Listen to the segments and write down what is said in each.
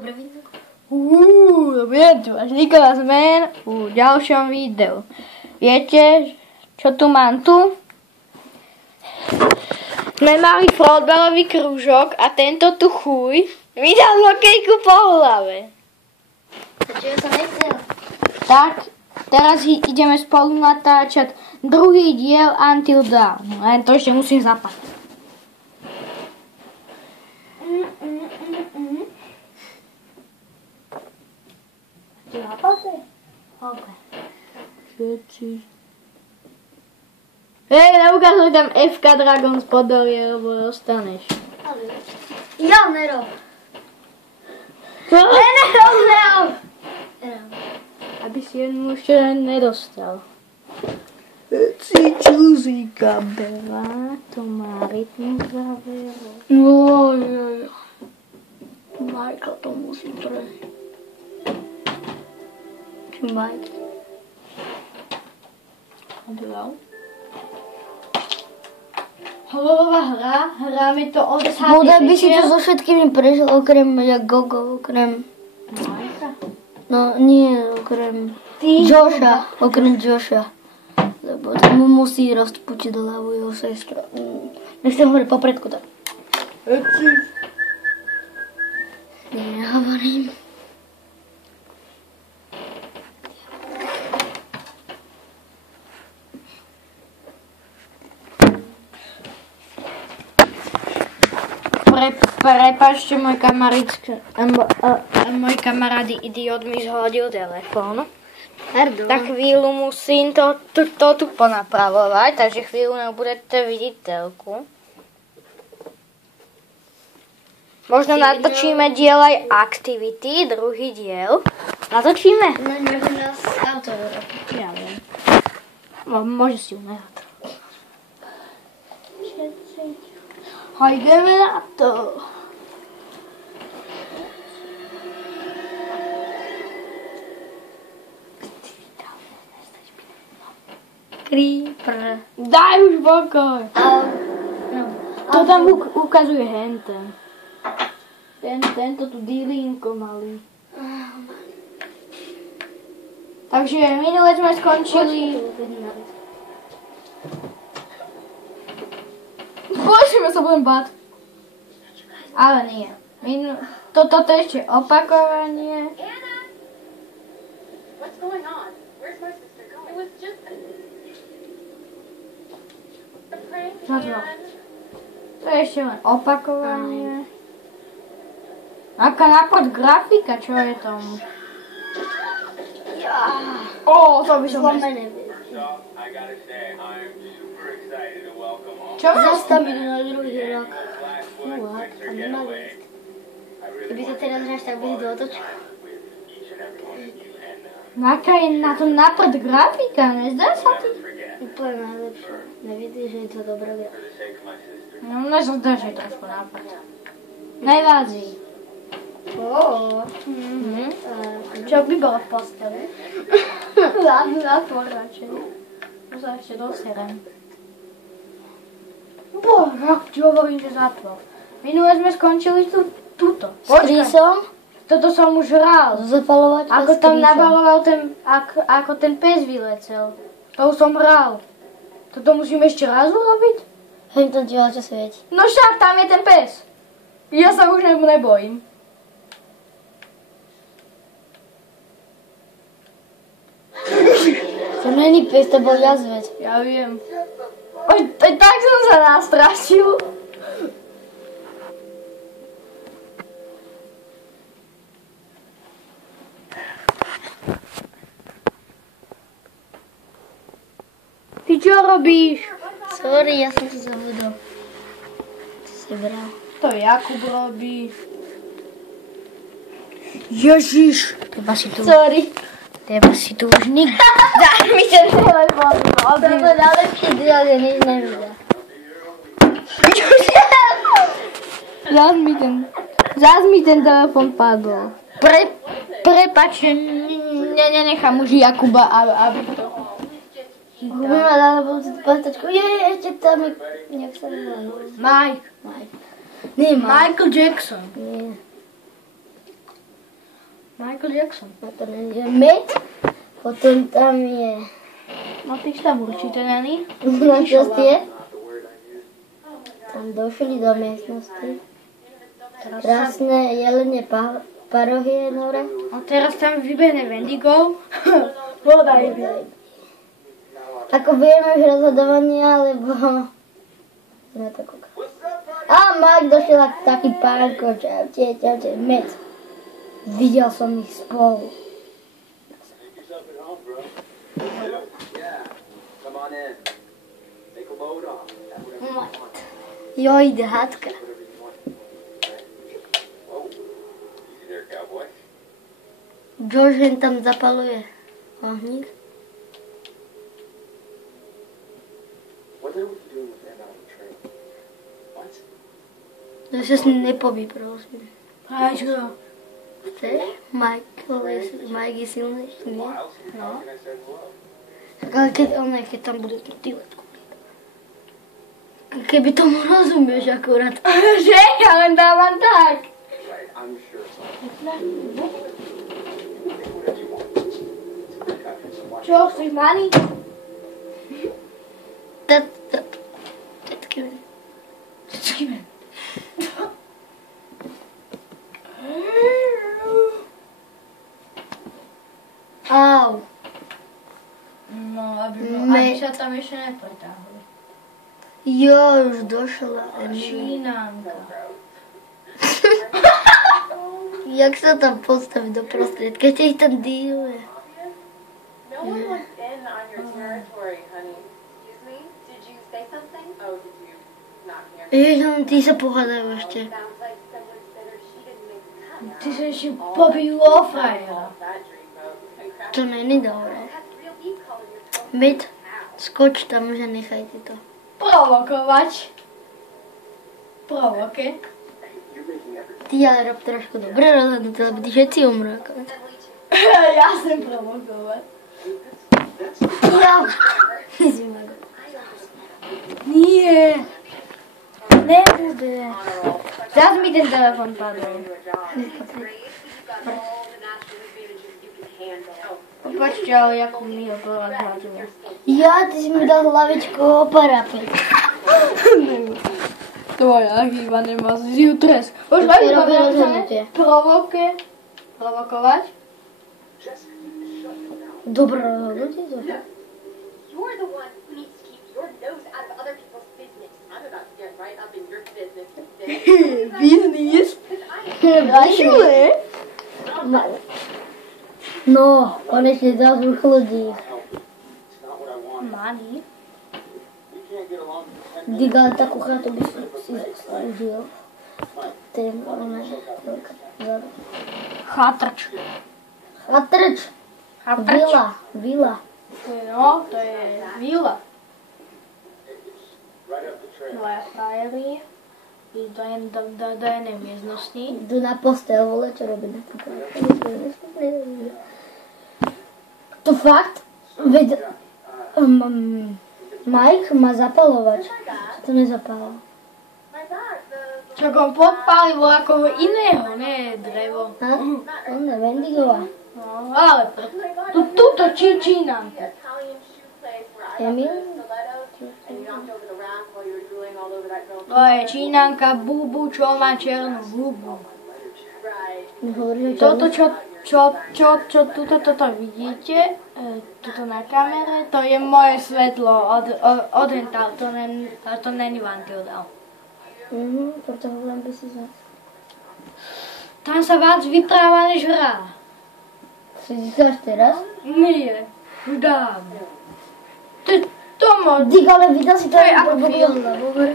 Dobrý deň, tu váš Nikolás Men v ďalšom videu. Viete, čo tu mám tu? Sme mali fotbalový krúžok a tento tu chuj mi dal hokejku po hlave. Tak, teraz ideme spolu natáčať druhý diel Until Dawn. Len to ešte musím zapať. Všetci. Hej, neukazuj tam FK Dragons podolie, lebo dostaneš. Ja nerob. Čo? Nerob. Aby si jednu ešte nedostal. Si čuzí kabela, to má rytmus zavero. Joj. Michael to musí prejsť. Mike. Hororová hra, hráme to od 10. Bodaj by si to so všetkými prežil, okrem Gogo, okrem... Majka? No nie, okrem Josha, lebo mu musí rozpučiť hlavu jeho sestra. Nechcem hovoriť popredku tak. Nehovorím. Prepáčte, môj kamarád idiot mi zhodil telefón. Pardon. Tak chvíľu musím to tu ponapravovať, takže chvíľu nebudete vidieť telku. Možno natočíme diel aj Activity, druhý diel. Natočíme? No neviem, nás auto. Ja viem. Môže si ju nehať. A ideme na to. Creeper. Daj už pokoj. To tam ukazuje henten. Tento tu dílinko malý. Takže minule sme skončili. Božíme sa budem báť. Ale nie. Toto ešte opakovanie. What's going on? Where's my sister going? It was just a prank. To je ešte len opakovanie. Aká nápad grafika, čo je tomu? To by som Čo? Zastav idú na druhý rok. Fúha, tam nemá list. Keby to teraz hráš, tak by si to otočil. Aká je na to nápad grafika, nezdá sa ti? Úplne najlepšie. Nevidíš, že je to dobrá gra. No, mne sa zdá, že je trošku nápad. Nevádzi. Čo by bolo v posteli? Zatvor radšej. To sa ešte doserem. Čo hovorím, že zatvor. Minule sme skončili tuto. S Chrisom? Toto som už hral. Zapalovať Ako tam nabaloval ako ten pes vylecel. To už som hral. Toto musím ešte raz urobiť? Hej, to diela, čo svieti. No však, tam je ten pes. Ja sa už nebojím. To není pes, to bol jazvec. Ja viem. Oj, tak som sa nastrašil. Ty čo robíš? Sorry, ja som sa zabudol. Čo si bral? To Jakub robí. Ježiš. Sorry. Teba si tu už nikdy. Daj mi ten telefón. To je najlepší diel, že nič nevidia. Zás mi ten telefón padol. Prepač, nenechám už Jakuba, aby to... By ma dala budúci pastačku. Ešte tam je... Jak sa volá? No? Mike. Nie, Mike. Michael Jackson. Nie. Michael Jackson. No to není, že Met. Potom tam je... No ty tam určite není. Našťastie. Tam došli do miestnosti. Krásne jelene parohie nore. A teraz tam vybehne Wendigo. Voda ide. Ako vieme už rozhodovania, lebo... Na to kúka. A Mike došiel taký pánko, čaute, Met. Videl som ich spolu. Jo, ide hádka. George tam zapaluje ohník. To sa s ním nepoví, prosím. Prečo? Chceš? Mike je silnejší, nie? No. Tak ale keď tam bude ty letku. Keby tomu rozumieš akurát. Že? Ja len dávam tak. Čo, chceš mani? Tetky. Au. No, aby sa tam ešte nepretáhli. Jo, už došla. Čínanka. Jak sa tam postaví do prostriedka, keď ich tam díluje. No one wants in on your territory, honey. Excuse me? Did you say something? Oh, did you not hear me? Ježiš, tí sa pohádajú ešte. Sounds like someone said her she didn't make the cut. Ty sa ešte pobijú o frajera. That dreamboat. Congrats. To není dobré. Has real beef calling your phone. Byť, skoč tam, že nechajte to. Provokovať. Provoke. Ty ale rob trošku dobre rozhodnutie, lebo ty všetci umrú. Ja chcem provokovať. Ja. Si mago. Nie. Nebude. Zas mi ten telefon padol. Opačte, ale jakú mi ho porazhľadila. Ja, ty si mi dal hlavičku o parapet. Tvoja chyba, nemá si jutres. Už Ešte robí rozhodnutie. Provokovať. Dobré rozhodnutie, Zofia. You're the one who needs to keep your nose out of other people's business. I'm about to get right up in your business. Biznis. Vašuje? No, konečne zase chlodí. Money. Digal takú chatu by si užil. Ten, Chatrč. Chatrč. Vila. No, to je vila. Dvaja frajeri. Do jednej miestnosti. Idú na postel, vole, čo robí na to fakt? Veď... Mike má zapalovač. Čo to nezapála? Čak on podpálil ako iného, ne drevo. Ha? On je Wendigova. No, ale túto Čínanka. Emil? To je Čínanka Bubu, čo má černú hubu. Toto, toto vidíte, toto na kamere, to je moje svetlo od hental, to není Vantilda. Preto hovorím, by si zás. Tam sa viac vypráva, než hrá. Si získaš teraz? Nie, už dávno. To môže... Dík, ale videl si to To je ako film. Dobre.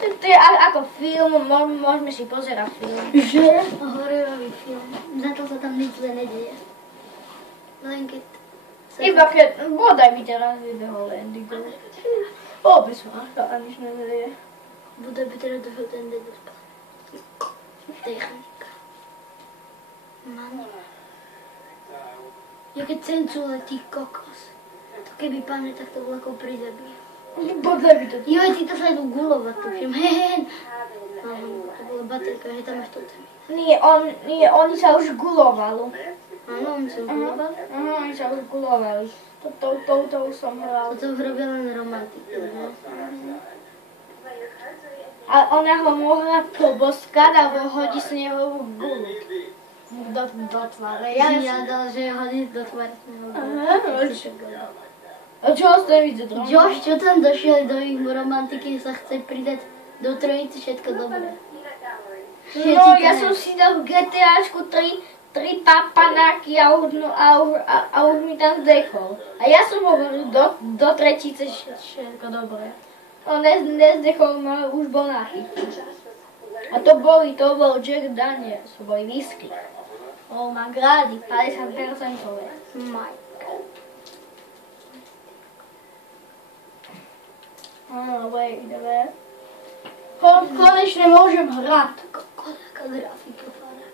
To je ako film, môžeme si pozerať film. Že? Hororový film. Za to sa tam nič zle nedieje. Len keď... Iba keď, bodaj by teraz vybehol Endigo. Vôbec ma to ani nič nevedie. Bude by teda došel ten dedo spať. Technika. Mám. Ja keď cencu letí kokos. To keby pane, tak to vlakov prizabije. Bodaj by to... Joj, ty to sa idú gulovať, tuším. Hen. To bola baterka, že tam máš to. Nie, oni sa už gulovalo. Áno, oni sú gulovali. Aha, oni sa už gulovali. To už som hral. Toto už robia len romantiky, ne? A ona ho mohla poboskať alebo hodí snehovú gulu do tváre. Žiadal, že ho hodí do tváre snehovú gulu. Aha, a čo ste vidieť? Jož, čo tam došiel do ich romantiky, sa chce pridať do trojice, všetko dobré. No, ja som si dal v GTAčku 3 papanáky a už mi tam zdechol. A ja som hovoril, do tretice všetko dobré. On nezdechol, no už bol nachytý. A to bol Jack Daniels, boli whisky. O, má grády, 50%. Mike. Wait, ideme. Konečne môžem hrať. Aká grafika, fara.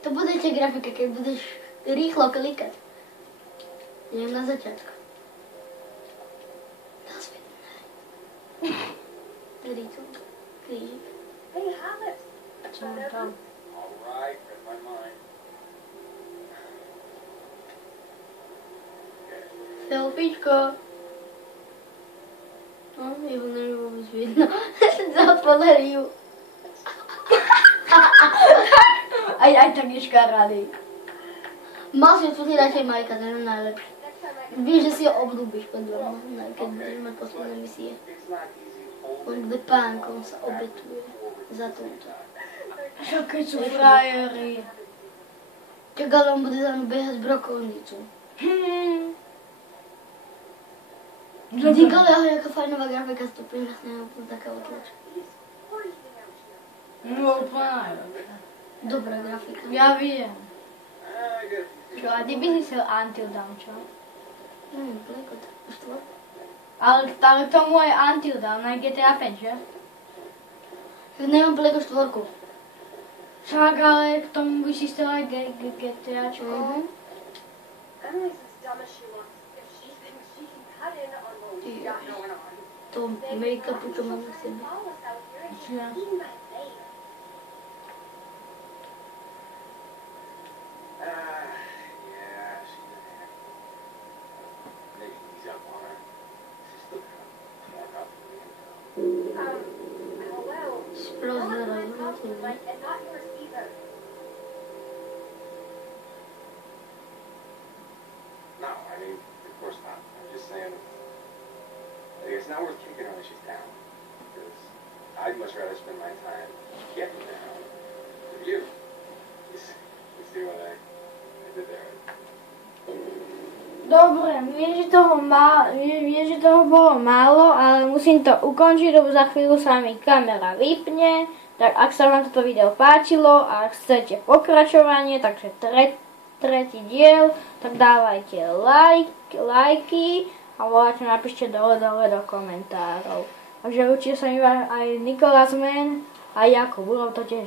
To bude tie grafika, keď budeš rýchlo klikať. Idem na začiatku. Tady tu krížik. Hey, Alex. Čo mám tam? Alright, read my mind. Selfiečko. No, jeho není vôbec vidno. Zapodali ju. Aj tak je škaradý. Mal si odsúdiť radšej Majka, ten je najlepší. Víš, že si ho obľúbiš podľa mňa, keď budeš mať posledné misie. On bude pánkom, sa obetuje za túto. Čo keď sú frajeri? Čak, ale on bude za mnou behať brokovnicu. Díkali, ahoj, jaká fajnová grafika, stupím, jasne, úplne taká otlač. No úplne najlepšie. Dobrá grafika. Ja viem. Čo, a ty by si chcel Until Dawn, čo? Neviem, pleko, štvor. Ale k tomu je Until Dawn, aj GTA 5, že? Nemám pleko štvorku. Však, ale k tomu by si chcel aj GTAčko. Emily's as dumb as she looks. If she thinks she can cut in on what we got going on. To make-upu, čo mám na sebe. Follow us out here and she's Yeah. eating my face. Yeah, she's an act. Maybe ease up on her. She's still kind of torn up from the inside. Hello. Sprost Not my zaraz, problem, Mike, and not yours either. No, I mean, of course not. I'm just saying, like, it's not worth kicking her when she's down. Because I'd much rather spend my time getting down with you. You see what I did there? Dobre, viem, že toho bolo málo, ale musím to ukončiť, lebo za chvíľu sa mi kamera vypne. Tak ak sa vám toto video páčilo a ak chcete pokračovanie, takže tretí diel, tak dávajte lajky a voľačo napíšte dole do komentárov. Takže určite sa mi aj Nikolás Men a Jakub, bolo to tiež